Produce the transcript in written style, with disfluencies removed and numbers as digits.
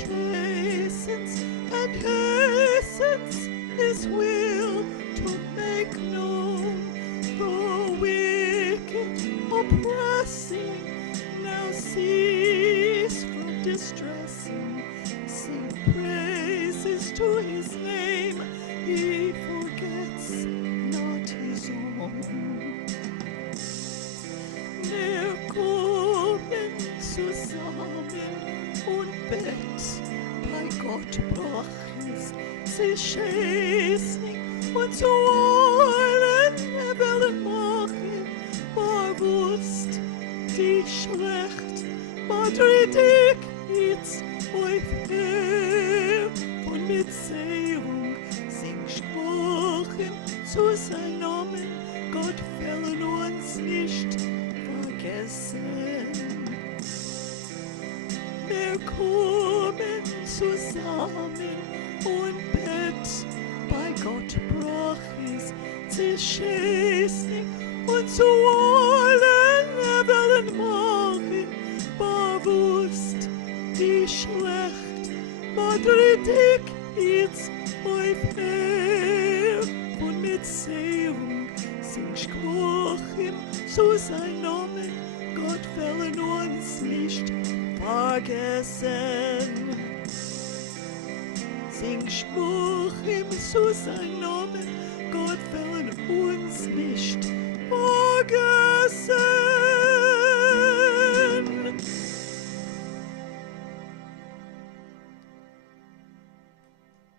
chastens and hastens his will to make known the wicked oppressing. Now cease from distressing, sing praises to his name, he forgets not his own. Wir kommen zusammen und bett bei Gott brachens, sie schäßnig und zu allen Hebeln machen, bewusst die schlecht, Madridig jetzt euch her von Mitsehung, sing Sprachen zu sein Namen, Gott fällen uns nicht vergessen. Wir kommen zusammen und bett bei Gott brachis, sie schäßnig und zu allen Hebeln machen, bewusst die schlecht, Madridig jetzt euch her von Mitsehung, sing Sprachen zu sein Namen, Gott fällen uns nicht vergessen. Sing Sprachen zu sein Namen, Gott fällen uns nicht vergessen.